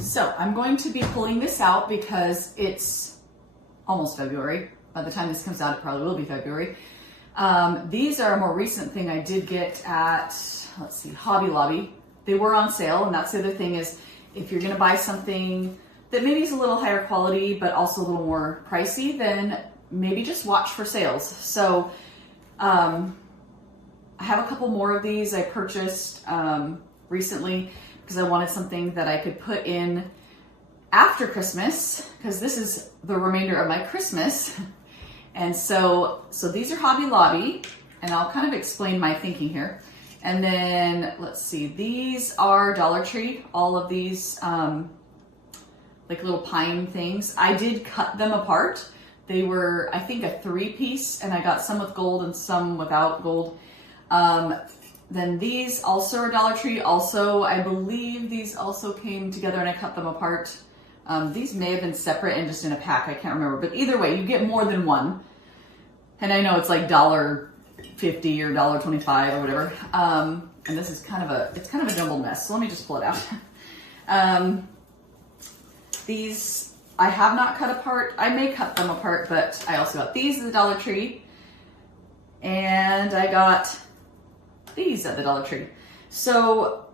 So I'm going to be pulling this out because it's almost February. By the time this comes out, it probably will be February. These are a more recent thing I did get at, let's see, Hobby Lobby. They were on sale, and that's the other thing is if you're gonna buy something that maybe is a little higher quality, but also a little more pricey, then maybe just watch for sales. So I have a couple more of these I purchased recently because I wanted something that I could put in after Christmas, because this is the remainder of my Christmas. And so these are Hobby Lobby, and I'll kind of explain my thinking here. And then let's see, these are Dollar Tree, all of these like little pine things. I did cut them apart. They were, I think, a 3-piece, and I got some with gold and some without gold. Then these also are Dollar Tree. Also, I believe these also came together and I cut them apart. These may have been separate and just in a pack, I can't remember. But either way, you get more than one. And I know it's like $1.50 or $1.25 or whatever. And this is kind of a jumbled mess. So let me just pull it out. These I have not cut apart. I may cut them apart, but I also got these at the Dollar Tree. And I got these at the Dollar Tree. So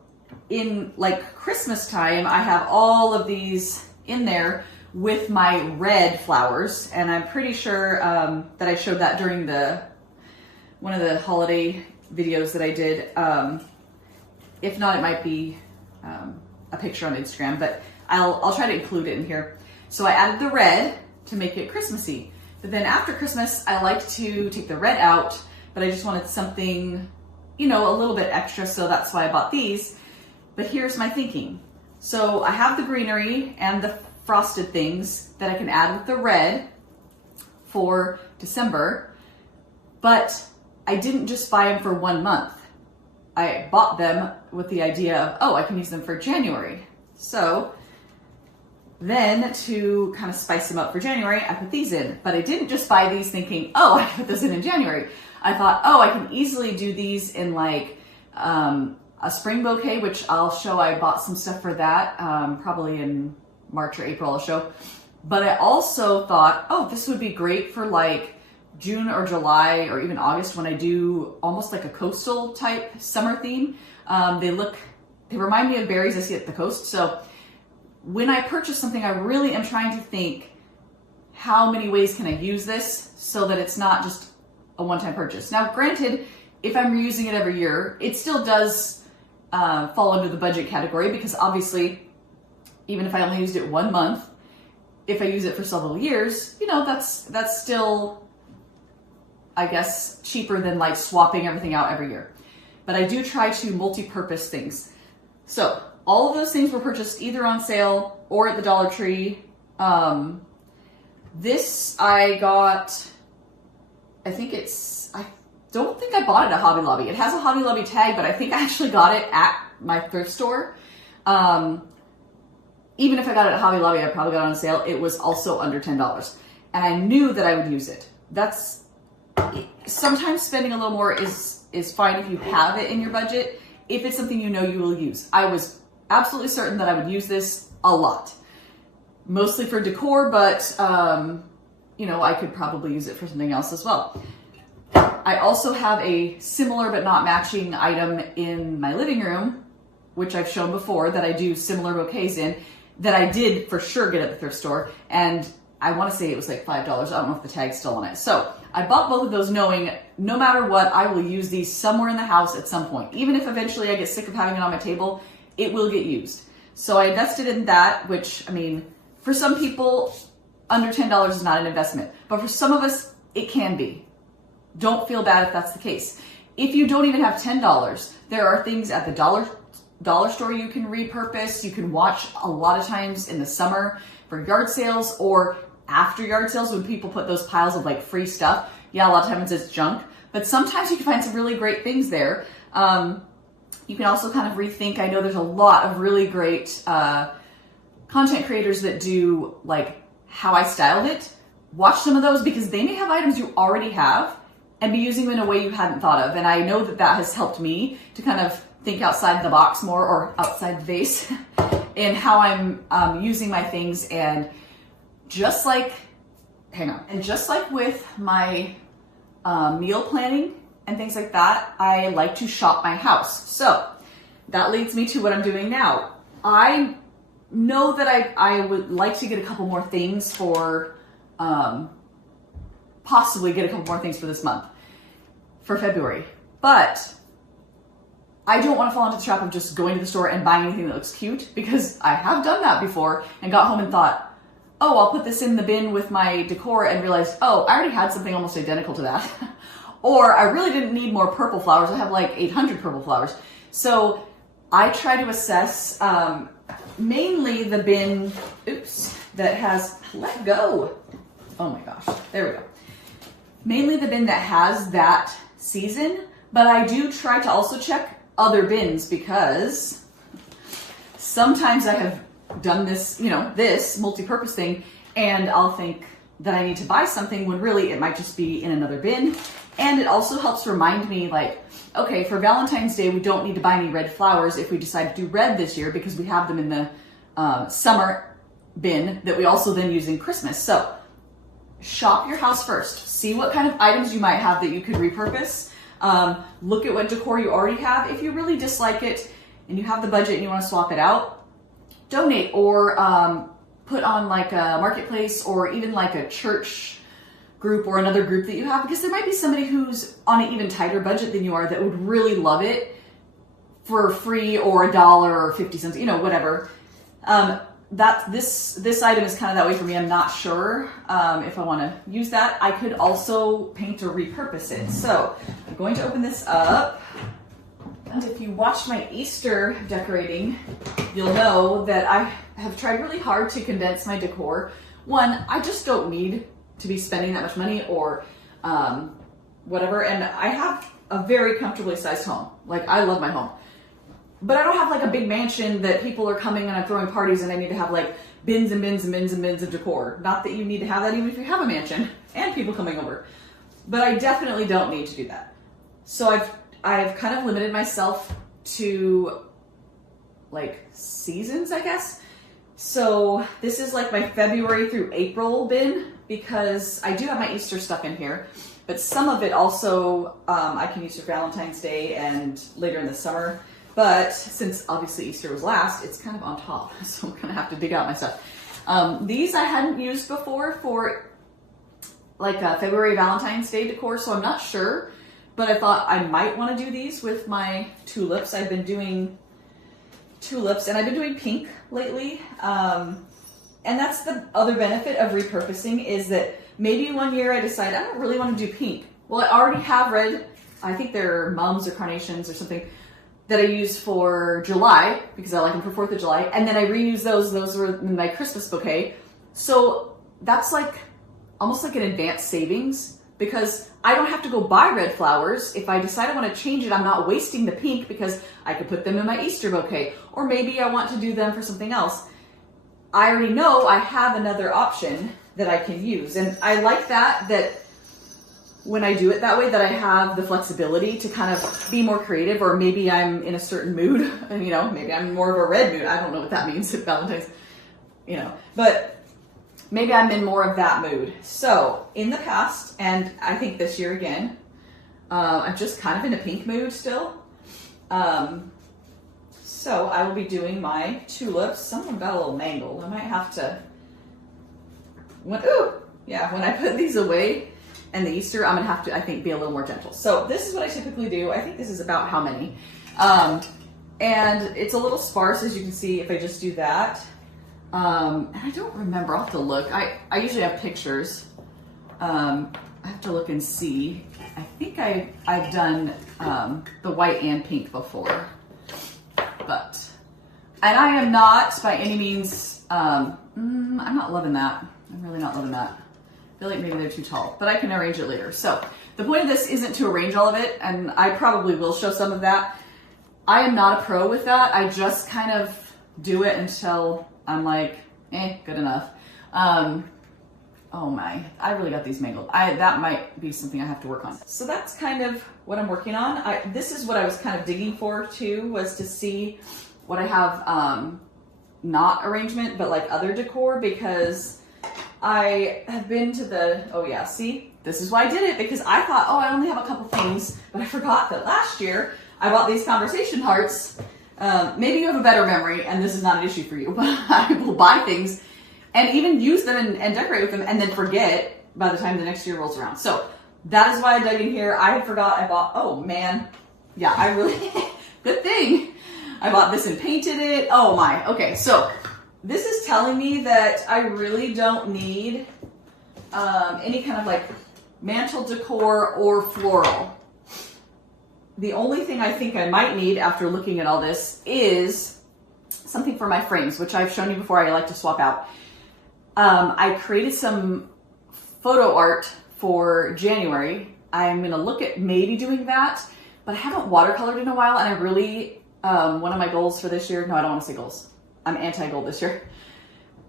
in like Christmas time, I have all of these in there with my red flowers, and I'm pretty sure that I showed that during one of the holiday videos that I did. If not, it might be a picture on Instagram, but I'll try to include it in here. So I added the red to make it Christmassy. But then after Christmas, I like to take the red out, but I just wanted something, you know, a little bit extra, so that's why I bought these. But here's my thinking. So I have the greenery and the frosted things that I can add with the red for December, but I didn't just buy them for 1 month. I bought them with the idea of, oh, I can use them for January. So then to kind of spice them up for January, I put these in. But I didn't just buy these thinking, oh, I can put this in January. I thought, oh, I can easily do these in like a spring bouquet, which I'll show. I bought some stuff for that, probably in March or April I'll show. But I also thought, oh, this would be great for like June or July or even August when I do almost like a coastal type summer theme. They remind me of berries I see at the coast. So when I purchase something, I really am trying to think, how many ways can I use this so that it's not just a one-time purchase. Now, granted, if I'm reusing it every year, it still does fall under the budget category, because obviously, even if I only used it 1 month, if I use it for several years, you know, that's still, I guess, cheaper than like swapping everything out every year. But I do try to multi-purpose things. So all of those things were purchased either on sale or at the Dollar Tree. This I got, I don't think I bought it at Hobby Lobby. It has a Hobby Lobby tag, but I think I actually got it at my thrift store. Even if I got it at Hobby Lobby, I probably got it on sale. It was also under $10. And I knew that I would use it. Sometimes spending a little more is fine if you have it in your budget, if it's something you know you will use. I was absolutely certain that I would use this a lot. Mostly for decor, but you know, I could probably use it for something else as well. I also have a similar but not matching item in my living room, which I've shown before, that I do similar bouquets in, that I did for sure get at the thrift store. And I want to say it was like $5. I don't know if the tag's still on it. So I bought both of those knowing no matter what, I will use these somewhere in the house at some point. Even if eventually I get sick of having it on my table, it will get used. So I invested in that, which, I mean, for some people, under $10 is not an investment. But for some of us, it can be. Don't feel bad if that's the case. If you don't even have $10, there are things at the dollar store you can repurpose. You can watch a lot of times in the summer for yard sales, or after yard sales when people put those piles of like free stuff. Yeah, a lot of times it's junk, but sometimes you can find some really great things there. You can also kind of rethink. I know there's a lot of really great content creators that do like how I styled it. Watch some of those, because they may have items you already have and be using them in a way you hadn't thought of. And I know that that has helped me to kind of think outside the box more, or outside the vase. in how I'm using my things. And just like, and just like with my meal planning and things like that, I like to shop my house. So that leads me to what I'm doing now. I know that I would like to get a couple more things for, possibly get a couple more things for this month, for February. But I don't want to fall into the trap of just going to the store and buying anything that looks cute, because I have done that before and got home and thought, oh, I'll put this in the bin with my decor, and realized, oh, I already had something almost identical to that. Or I really didn't need more purple flowers. I have like 800 purple flowers. So I try to assess mainly the bin, that has, let go. Oh my gosh, there we go. Mainly the bin that has that season, but I do try to also check other bins, because sometimes I have done this, this multi-purpose thing, and I'll think that I need to buy something when really it might just be in another bin. And it also helps remind me, like, okay, for Valentine's Day, we don't need to buy any red flowers if we decide to do red this year, because we have them in the summer bin that we also then use in Christmas. So shop your house first. See what kind of items you might have that you could repurpose. Look at what decor you already have. If you really dislike it and you have the budget and you want to swap it out, donate, or put on like a marketplace, or even like a church group or another group that you have, because there might be somebody who's on an even tighter budget than you are that would really love it for free, or $1 or 50 cents, whatever. That this item is kind of that way for me. I'm not sure if I want to use that. I could also paint or repurpose it. So I'm going to open this up. And if you watch my Easter decorating, you'll know that I have tried really hard to condense my decor. One, I just don't need to be spending that much money, or whatever. And I have a very comfortably sized home. Like, I love my home. But I don't have like a big mansion that people are coming and I'm throwing parties and I need to have like bins and bins and bins and bins of decor. Not that you need to have that even if you have a mansion and people coming over. But I definitely don't need to do that. So I've kind of limited myself to like seasons, I guess. So this is like my February through April bin, because I do have my Easter stuff in here. But some of it also I can use for Valentine's Day and later in the summer. But since obviously Easter was last, it's kind of on top, so I'm gonna have to dig out my stuff. These I hadn't used before for like February Valentine's Day decor, so I'm not sure, but I thought I might want to do these with my tulips. I've been doing tulips, and I've been doing pink lately. And that's the other benefit of repurposing, is that maybe one year I decide I don't really want to do pink. Well, I already have red, I think they're mums or carnations or something, that I use for July, because I like them for 4th of July, and then I reuse those. Those were in my Christmas bouquet. So that's like almost like an advanced savings, because I don't have to go buy red flowers. If I decide I want to change it, I'm not wasting the pink, because I could put them in my Easter bouquet, or maybe I want to do them for something else. I already know I have another option that I can use, and I like that when I do it that way, that I have the flexibility to kind of be more creative. Or maybe I'm in a certain mood, and maybe I'm more of a red mood. I don't know what that means at Valentine's, but maybe I'm in more of that mood. So in the past, and I think this year again, I'm just kind of in a pink mood still. So I will be doing my tulips. Some of them got a little mangled. I might have to, when I put these away, and the Easter, I'm gonna have to, I think, be a little more gentle. So this is what I typically do. I think this is about how many. And it's a little sparse, as you can see, if I just do that. And I don't remember, I'll have to look. I usually have pictures. I have to look and see. I think I've done the white and pink before. And I am not by any means, I'm not loving that. I'm really not loving that. I feel like maybe they're too tall, but I can arrange it later. So the point of this isn't to arrange all of it, and I probably will show some of that. I am not a pro with that. I just kind of do it until I'm like, good enough. Oh my, I really got these mangled. That might be something I have to work on. So that's kind of what I'm working on. This is what I was kind of digging for too, was to see what I have not arrangement, but like other decor, because I have been to the, oh yeah, see, this is why I did it, because I thought, oh, I only have a couple things, but I forgot that last year I bought these conversation hearts. Maybe you have a better memory and this is not an issue for you, but I will buy things and even use them and decorate with them and then forget by the time the next year rolls around. So that is why I dug in here. I forgot I bought, oh man, yeah, I really, good thing. I bought this and painted it. Oh my, okay, so this is telling me that I really don't need any kind of like mantle decor or floral. The only thing I think I might need after looking at all this is something for my frames, which I've shown you before I like to swap out. I created some photo art for January. I'm gonna look at maybe doing that, but I haven't watercolored in a while, and I really, one of my goals for this year, no, I don't wanna say goals. I'm anti-goal this year.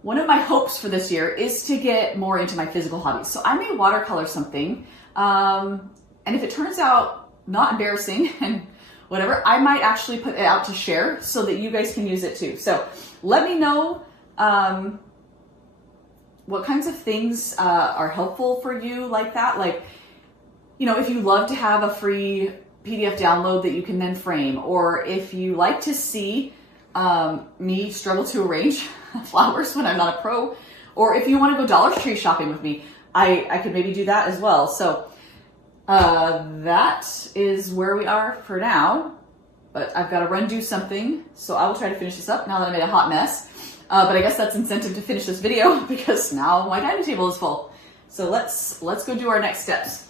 One of my hopes for this year is to get more into my physical hobbies. So I may watercolor something, and if it turns out not embarrassing and whatever, I might actually put it out to share so that you guys can use it too. So let me know what kinds of things are helpful for you like that. Like, you know, if you love to have a free PDF download that you can then frame, or if you like to see me struggle to arrange flowers when I'm not a pro, or if you want to go Dollar Tree shopping with me, I could maybe do that as well. So that is where we are for now, but I've got to run do something, so I will try to finish this up now that I made a hot mess. But I guess that's incentive to finish this video because now my dining table is full. So let's go do our next steps.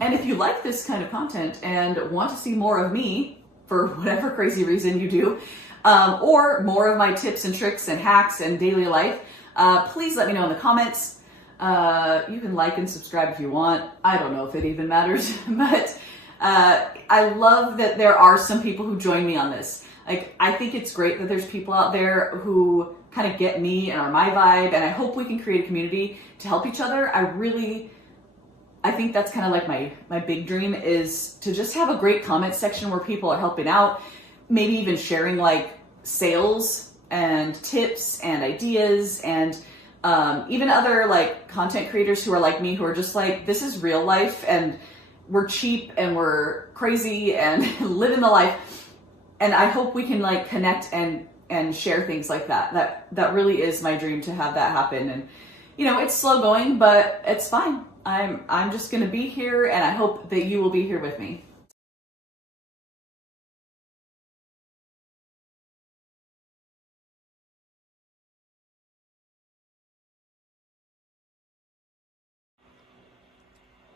And if you like this kind of content and want to see more of me for whatever crazy reason you do, or more of my tips and tricks and hacks and daily life, please let me know in the comments. You can like and subscribe if you want. I don't know if it even matters, but I love that there are some people who join me on this. Like, I think it's great that there's people out there who kind of get me and are my vibe, and I hope we can create a community to help each other. I think that's kind of like my big dream, is to just have a great comment section where people are helping out, maybe even sharing like sales and tips and ideas, and even other like content creators who are like me, who are just like, this is real life and we're cheap and we're crazy and living the life. And I hope we can like connect and share things like that. That really is my dream, to have that happen. And you know, it's slow going, but it's fine. I'm just gonna be here, and I hope that you will be here with me.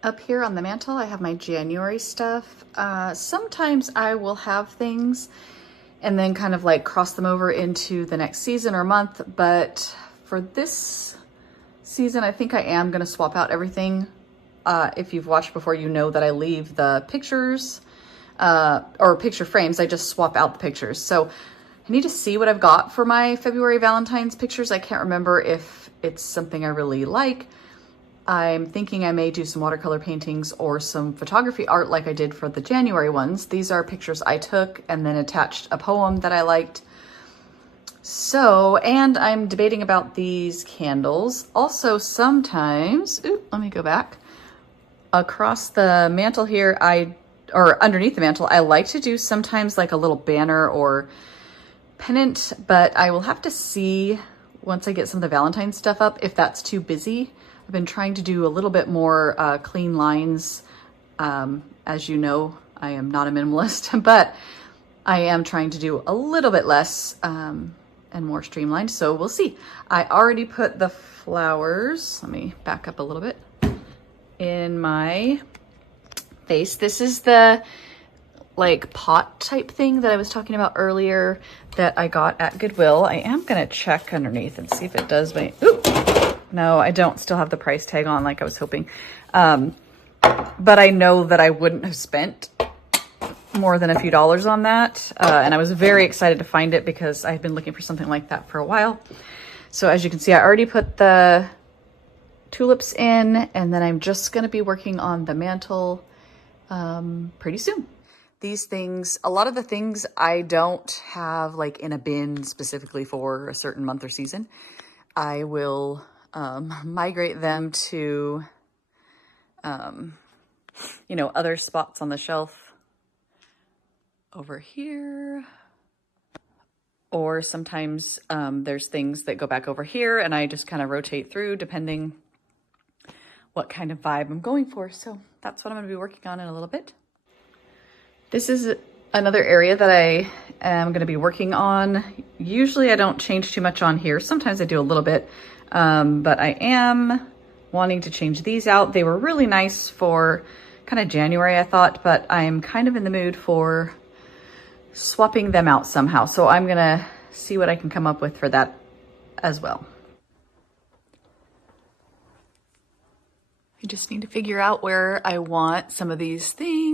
Up here on the mantle, I have my January stuff. Sometimes I will have things and then kind of like cross them over into the next season or month, but for this season, I think I am gonna swap out everything. If you've watched before, you know that I leave the pictures or picture frames. I just swap out the pictures. So I need to see what I've got for my February Valentine's pictures. I can't remember if it's something I really like. I'm thinking I may do some watercolor paintings or some photography art like I did for the January ones. These are pictures I took and then attached a poem that I liked. So, and I'm debating about these candles. Also, sometimes, let me go back. Across the mantle here, or underneath the mantle, I like to do sometimes like a little banner or pennant, but I will have to see once I get some of the Valentine's stuff up if that's too busy. I've been trying to do a little bit more clean lines. As you know, I am not a minimalist, but I am trying to do a little bit less and more streamlined, so we'll see. I already put the flowers, let me back up a little bit, in my vase. This is the like pot type thing that I was talking about earlier that I got at Goodwill. I am gonna check underneath and see if it does my, no, I don't still have the price tag on like I was hoping. But I know that I wouldn't have spent more than a few dollars on that. And I was very excited to find it because I've been looking for something like that for a while. So as you can see, I already put the tulips in, and then I'm just gonna be working on the mantle pretty soon. these things, a lot of the things I don't have like in a bin specifically for a certain month or season. I will migrate them to, you know, other spots on the shelf over here. Or sometimes there's things that go back over here and I just kind of rotate through depending what kind of vibe I'm going for. So that's what I'm gonna be working on in a little bit. This is another area that I am gonna be working on. Usually I don't change too much on here. Sometimes I do a little bit, but I am wanting to change these out. They were really nice for kind of January, I thought, but I'm kind of in the mood for swapping them out somehow. So I'm gonna see what I can come up with for that as well. I just need to figure out where I want some of these things.